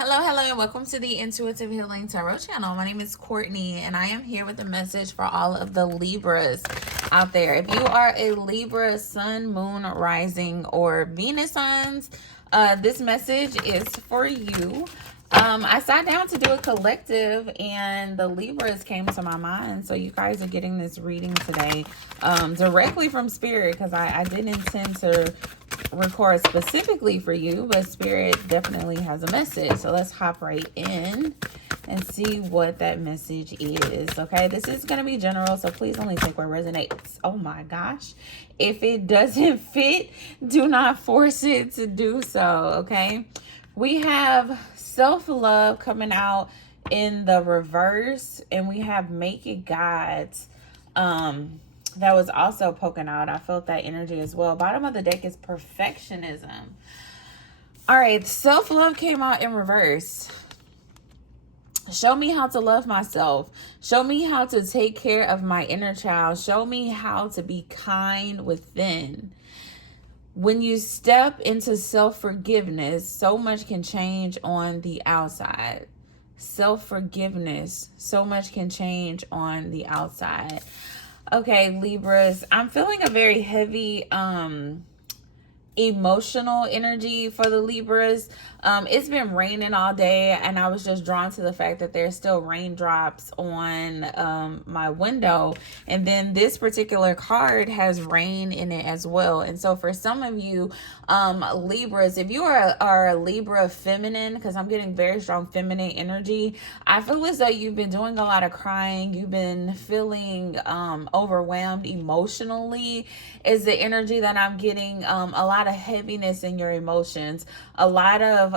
Hello, hello, and welcome to the Intuitive Healing Tarot channel. My name is Courtney, and I am here with a message for all of the Libras out there. If you are a Libra, Sun, Moon, Rising, or Venus signs, this message is for you. I sat down to do a collective, and the Libras came to my mind. So you guys are getting this reading today directly from Spirit, because I didn't intend to record specifically for you, but Spirit definitely has a message. So let's hop right in and see what that message is. Okay, this is going to be general, so please only take what resonates. Oh my gosh, if it doesn't fit, do not force it to do so. Okay, we have self-love coming out in the reverse, and we have make it God's that was also poking out. I felt that energy as well. Bottom of the deck is perfectionism. All right, self-love came out in reverse. Show me how to love myself. Show me how to take care of my inner child. Show me how to be kind within. When you step into self-forgiveness, so much can change on the outside. Self-forgiveness, so much can change on the outside. Okay, Libras, I'm feeling a very heavy emotional energy for the Libras. It's been raining all day, and I was just drawn to the fact that there's still raindrops on my window, and then this particular card has rain in it as well. And so for some of you Libras, if you are a Libra feminine, because I'm getting very strong feminine energy, I feel as though you've been doing a lot of crying. You've been feeling overwhelmed emotionally is the energy that I'm getting. A lot of heaviness in your emotions, a lot of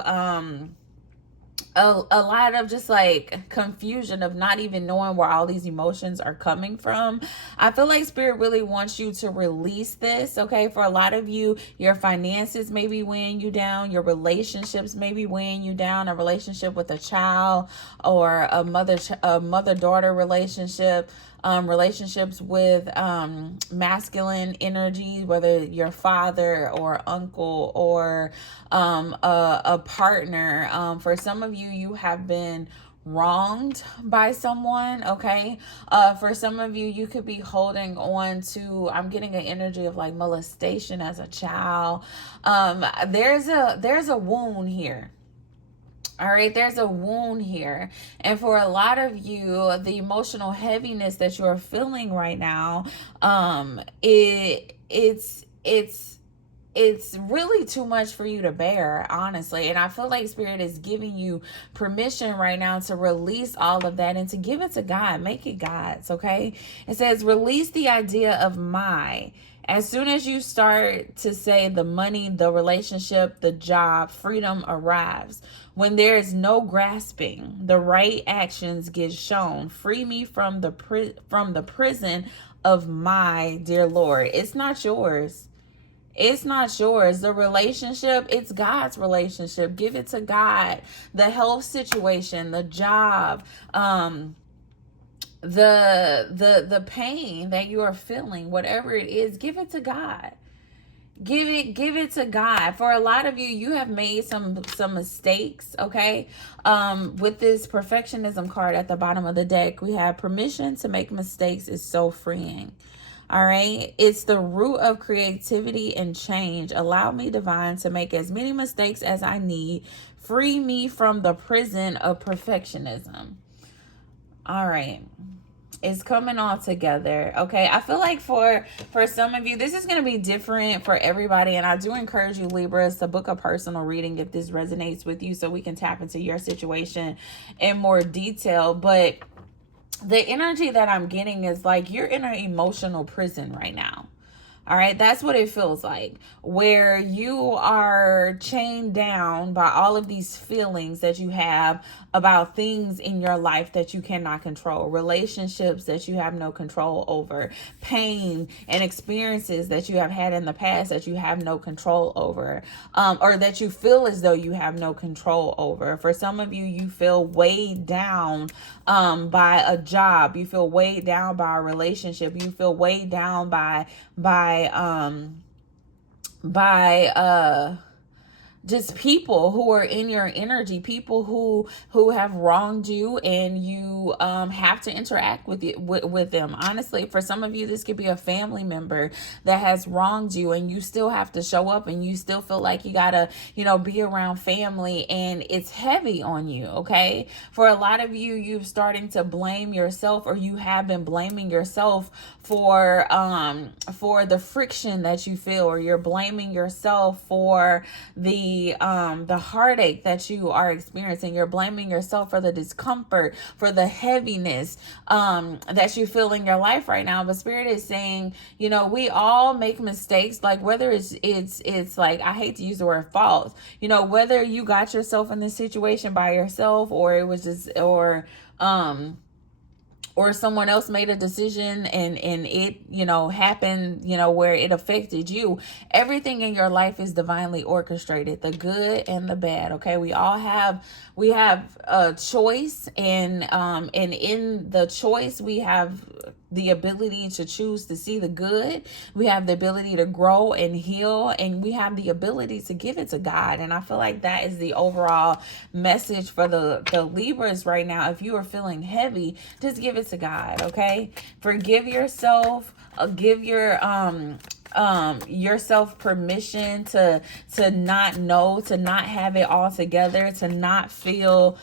just like confusion of not even knowing where all these emotions are coming from. I feel like Spirit really wants you to release this. Okay, for a lot of you, your finances may be weighing you down, your relationships may be weighing you down, a relationship with a child or a mother-daughter relationship. Relationships with masculine energy, whether your father or uncle or a partner. For some of you, you have been wronged by someone. Okay, for some of you, you could be holding on to, I'm getting an energy of like molestation as a child. There's a wound here. All right, there's a wound here. And for a lot of you, the emotional heaviness that you're feeling right now, it's really too much for you to bear, honestly. And I feel like Spirit is giving you permission right now to release all of that and to give it to God. Make it God's, okay? It says, release the idea of my. As soon as you start to say the money, the relationship, the job, freedom arrives. When there is no grasping, the right actions get shown. Free me from the prison of my dear Lord. It's not yours. It's not yours. The relationship, it's God's relationship. Give it to God. The health situation, the job, the pain that you are feeling, whatever it is, give it to God. Give it to God. For a lot of you, you have made some mistakes. Okay, with this perfectionism card at the bottom of the deck, we have permission to make mistakes is so freeing. All right, it's the root of creativity and change. Allow me, divine, to make as many mistakes as I need. Free me from the prison of perfectionism. All right, it's coming all together. Okay, I feel like for some of you, this is going to be different for everybody, and I do encourage you, Libras, to book a personal reading if this resonates with you, so we can tap into your situation in more detail. But the energy that I'm getting is like you're in an emotional prison right now. All right, that's what it feels like, where you are chained down by all of these feelings that you have about things in your life that you cannot control, relationships that you have no control over, pain and experiences that you have had in the past that you have no control over, or that you feel as though you have no control over. For some of you, you feel weighed down by a job. You feel weighed down by a relationship. You feel weighed down by just people who are in your energy, people who have wronged you, and you have to interact with them. Honestly, for some of you, this could be a family member that has wronged you, and you still have to show up, and you still feel like you gotta, be around family, and it's heavy on you. Okay, for a lot of you, you're starting to blame yourself, or you have been blaming yourself for the friction that you feel, or you're blaming yourself for the heartache that you are experiencing. You're blaming yourself for the discomfort, for the heaviness that you feel in your life right now. But Spirit is saying, we all make mistakes. Like, whether it's like, I hate to use the word fault, whether you got yourself in this situation by yourself, or it was just, or someone else made a decision, and it happened, where it affected you. Everything in your life is divinely orchestrated, the good and the bad. Okay, we have a choice, and in the choice, we have the ability to choose to see the good. We have the ability to grow and heal, and we have the ability to give it to God. And I feel like that is the overall message for the Libras right now. If you are feeling heavy, just give it to God. Okay, forgive yourself. Give yourself permission to not know, to not have it all together, to not feel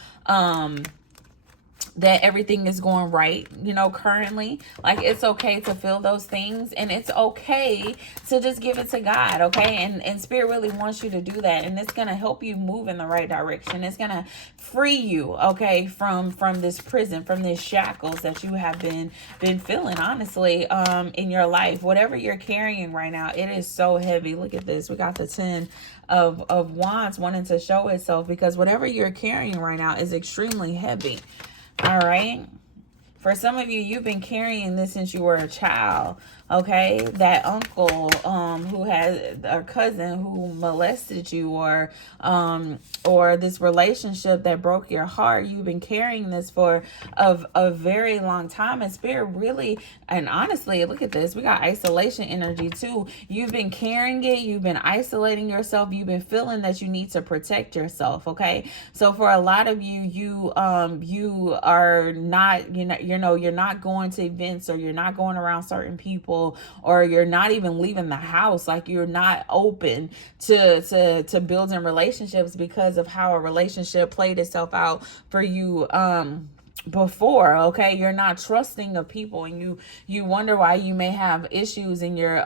that everything is going right, currently. Like, it's okay to feel those things, and it's okay to just give it to God. Okay, and Spirit really wants you to do that, and it's gonna help you move in the right direction. It's gonna free you, okay, from this prison, from these shackles that you have been feeling, honestly, in your life. Whatever you're carrying right now, it is so heavy. Look at this. We got the 10 of Wands wanting to show itself, because whatever you're carrying right now is extremely heavy. All right. For some of you, you've been carrying this since you were a child. Okay, that uncle who has a cousin who molested you, or this relationship that broke your heart. You've been carrying this for a very long time, and Spirit really, and honestly, look at this. We got isolation energy too. You've been carrying it. You've been isolating yourself. You've been feeling that you need to protect yourself. Okay, so for a lot of you, you are not, you're not going to events, or you're not going around certain people, or you're not even leaving the house. Like, you're not open to building relationships because of how a relationship played itself out for you before. Okay, you're not trusting of people, and you wonder why you may have issues in your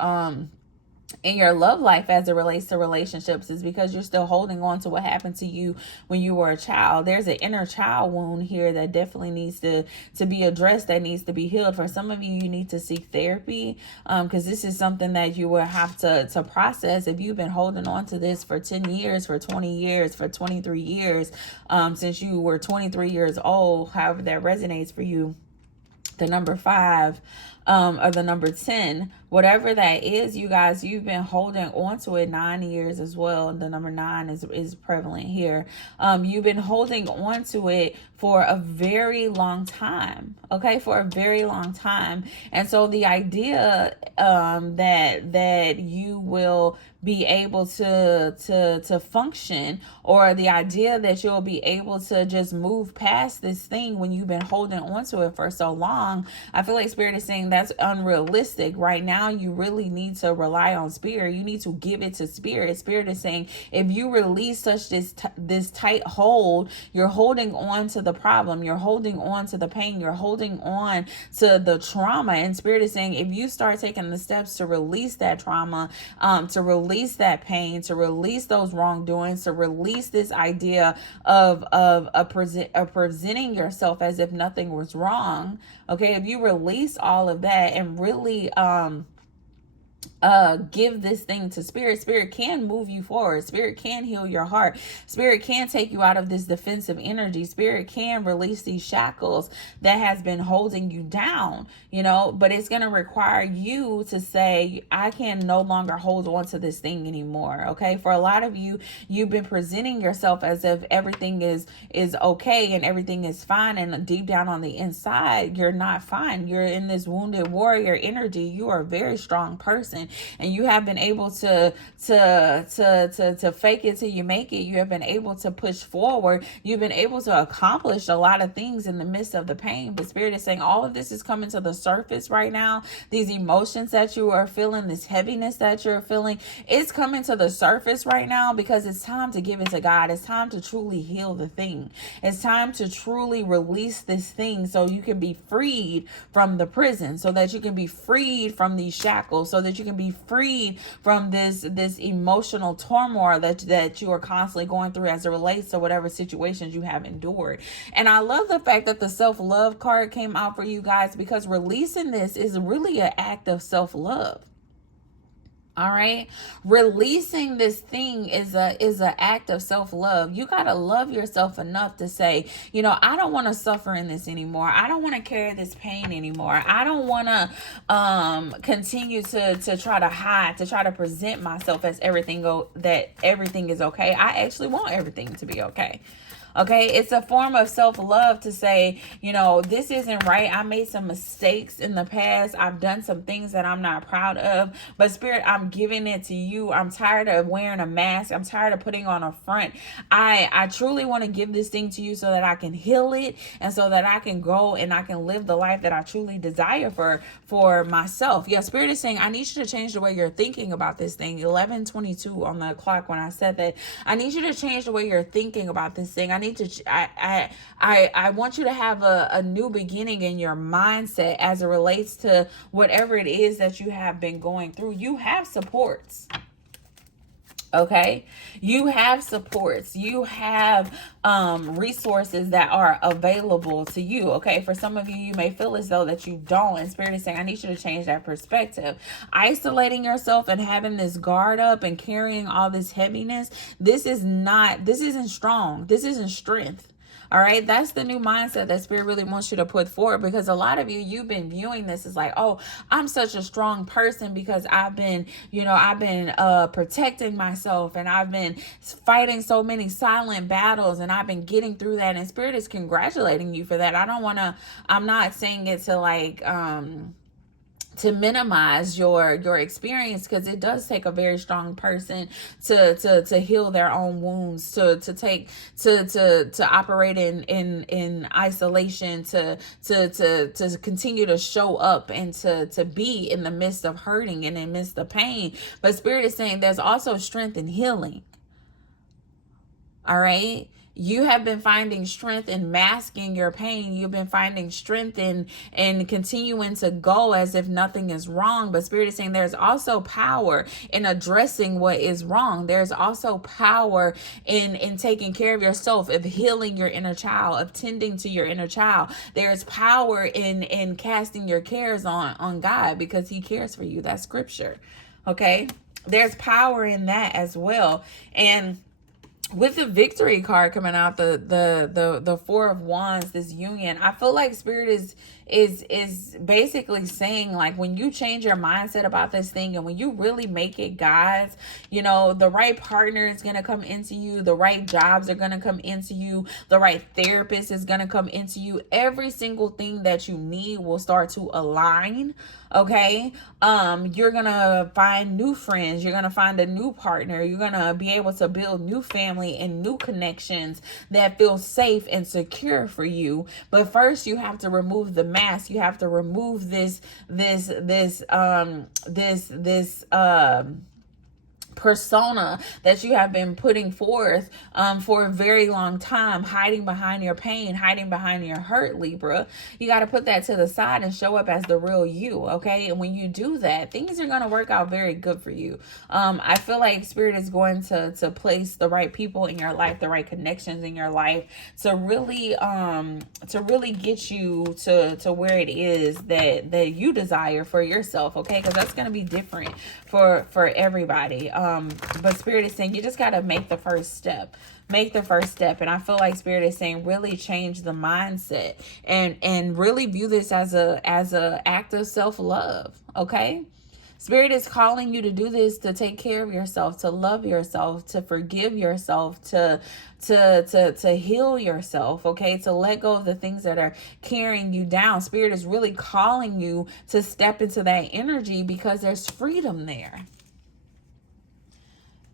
love life as it relates to relationships, is because you're still holding on to what happened to you when you were a child. There's an inner child wound here that definitely needs to be addressed, that needs to be healed. For some of you, you need to seek therapy, because this is something that you will have to process. If you've been holding on to this for 10 years, for 20 years, for 23 years, since you were 23 years old, however that resonates for you, the number 5, or the number 10, whatever that is, you guys, you've been holding on to it 9 years as well. The number 9 is prevalent here. You've been holding on to it for a very long time. Okay, for a very long time. And so the idea that you will be able to function, or the idea that you'll be able to just move past this thing when you've been holding on to it for so long, I feel like Spirit is saying that's unrealistic. Right now, you really need to rely on Spirit. You need to give it to Spirit. Spirit is saying, if you release such this tight hold, you're holding on to the problem, you're holding on to the pain, you're holding on to the trauma. And Spirit is saying, if you start taking the steps to release that trauma, to release that pain, to release those wrongdoings, to release this idea of presenting yourself as if nothing was wrong. Okay, if you release all of that and really give this thing to Spirit, Spirit can move you forward. Spirit can heal your heart. Spirit can take you out of this defensive energy. Spirit can release these shackles that has been holding you down, but it's going to require you to say, I can no longer hold on to this thing anymore. Okay, for a lot of you, you've been presenting yourself as if everything is okay and everything is fine, and deep down on the inside, you're not fine. You're in this wounded warrior energy. You are a very strong person. and you have been able to fake it till you make it. You have been able to push forward. You've been able to accomplish a lot of things in the midst of the pain. But Spirit is saying all of this is coming to the surface right now. These emotions that you are feeling, this heaviness that you're feeling, it's coming to the surface right now because it's time to give it to God. It's time to truly heal the thing. It's time to truly release this thing so you can be freed from the prison, so that you can be freed from these shackles, so that you can be freed from this emotional turmoil that you are constantly going through as it relates to whatever situations you have endured. And I love the fact that the self-love card came out for you guys, because releasing this is really an act of self-love. All right, releasing this thing is an act of self-love. You got to love yourself enough to say, you know, I don't want to suffer in this anymore. I don't want to carry this pain anymore. I don't want to continue to try to hide, to try to present myself as that everything is okay. I actually want everything to be okay. Okay, it's a form of self-love to say, you know, this isn't right. I made some mistakes in the past. I've done some things that I'm not proud of. But Spirit, I'm giving it to you. I'm tired of wearing a mask. I'm tired of putting on a front. I truly want to give this thing to you so that I can heal it, and so that I can go and I can live the life that I truly desire for myself. Yeah, Spirit is saying, I need you to change the way you're thinking about this thing. 11:22 on the clock when I said that. I need you to change the way you're thinking about this thing. I want you to have a new beginning in your mindset as it relates to whatever it is that you have been going through. You have supports. Okay, you have supports, you have resources that are available to you. Okay, for some of you, you may feel as though that you don't, and Spirit is saying, I need you to change that perspective. Isolating yourself and having this guard up and carrying all this heaviness, this isn't strong. This isn't strength. All right, that's the new mindset that Spirit really wants you to put forward, because a lot of you've been viewing this as like, oh, I'm such a strong person because I've been protecting myself, and I've been fighting so many silent battles, and I've been getting through that. And Spirit is congratulating you for that. I'm not saying it to minimize your experience, because it does take a very strong person to heal their own wounds, to operate in isolation, to continue to show up, and to be in the midst of hurting and in the midst of pain. But Spirit is saying there's also strength in healing. All right. You have been finding strength in masking your pain. You've been finding strength in continuing to go as if nothing is wrong. But Spirit is saying there's also power in addressing what is wrong. There's also power in taking care of yourself, of healing your inner child, of tending to your inner child. There's power in casting your cares on God, because He cares for you. That's scripture. Okay? There's power in that as well. And with the Victory card coming out, the Four of Wands, this union, I feel like Spirit is basically saying, like, when you change your mindset about this thing, and when you really make it God's, you know, the right partner is going to come into you, the right jobs are going to come into you, the right therapist is going to come into you. Every single thing that you need will start to align. Okay, you're gonna find new friends, you're gonna find a new partner, you're gonna be able to build new family and new connections that feel safe and secure for you. But first, you have to remove the mask. You have to remove this persona that you have been putting forth for a very long time, hiding behind your pain, hiding behind your hurt, Libra. You got to put that to the side and show up as the real you. Okay, and when you do that, things are going to work out very good for you. I feel like Spirit is going to place the right people in your life, the right connections in your life, to really get you to where it is that you desire for yourself. Okay, because that's going to be different for everybody. But Spirit is saying you just got to make the first step. Make the first step. And I feel like Spirit is saying really change the mindset and really view this as a act of self-love. Okay? Spirit is calling you to do this, to take care of yourself, to love yourself, to forgive yourself, to heal yourself, okay? To let go of the things that are carrying you down. Spirit is really calling you to step into that energy because there's freedom there.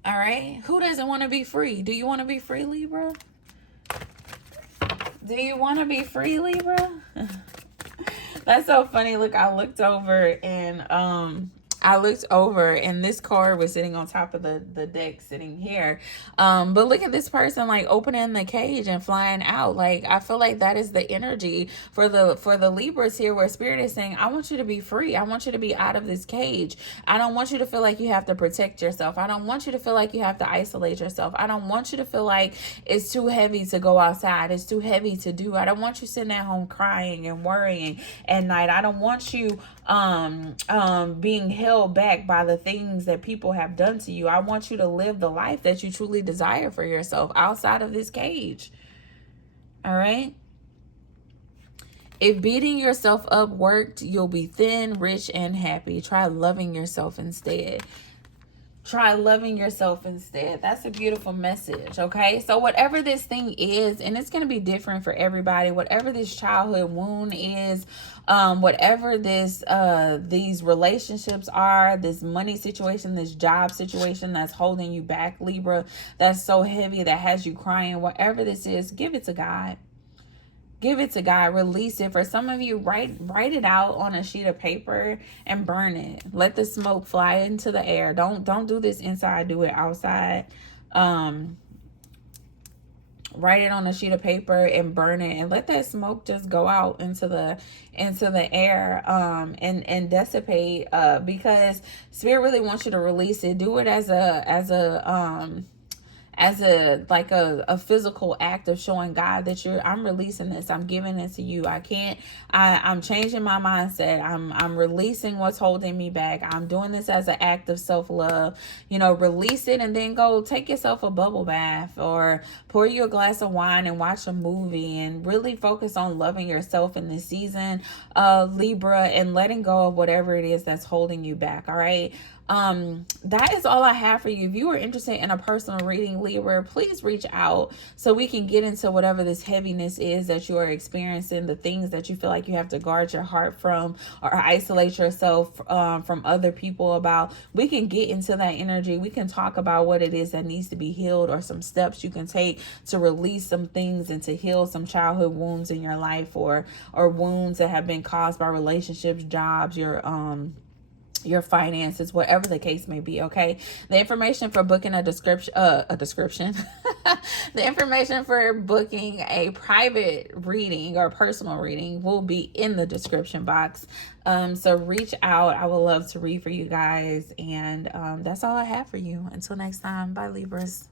All right? Who doesn't want to be free? Do you want to be free, Libra? Do you want to be free, Libra? That's so funny. Look, I looked over and this card was sitting on top of the deck sitting here. But look at this person like opening the cage and flying out. Like, I feel like that is the energy for the Libras here, where Spirit is saying, I want you to be free. I want you to be out of this cage. I don't want you to feel like you have to protect yourself. I don't want you to feel like you have to isolate yourself. I don't want you to feel like it's too heavy to go outside. It's too heavy to do. I don't want you sitting at home crying and worrying at night. I don't want you being held back by the things that people have done to you. I want you to live the life that you truly desire for yourself outside of this cage. All right? If beating yourself up worked, you'll be thin, rich, and happy. Try loving yourself instead. Try loving yourself instead. That's a beautiful message, okay? So whatever this thing is, and it's going to be different for everybody, whatever this childhood wound is, whatever this these relationships are, this money situation, this job situation that's holding you back, Libra, that's so heavy, that has you crying, whatever this is, give it to God. Give it to God. Release it. For some of you, write it out on a sheet of paper and burn it. Let the smoke fly into the air. Don't do this inside. Do it outside. Write it on a sheet of paper and burn it, and let that smoke just go out into the air and dissipate. Because Spirit really wants you to release it. Do it as a physical act of showing God that I'm releasing this. I'm giving it to you. I'm changing my mindset. I'm releasing what's holding me back. I'm doing this as an act of self-love. Release it, and then go take yourself a bubble bath or pour you a glass of wine and watch a movie, and really focus on loving yourself in this season, Libra, and letting go of whatever it is that's holding you back. All right. That is all I have for you. If you are interested in a personal reading, Libra, please reach out so we can get into whatever this heaviness is that you are experiencing, the things that you feel like you have to guard your heart from or isolate yourself from other people about. We can get into that energy. We can talk about what it is that needs to be healed, or some steps you can take to release some things and to heal some childhood wounds in your life, or wounds that have been caused by relationships, jobs, your finances, whatever the case may be. Okay, the information for booking the information for booking a private reading or personal reading will be in the description box. So reach out. I would love to read for you guys, and that's all I have for you. Until next time, bye, Libras.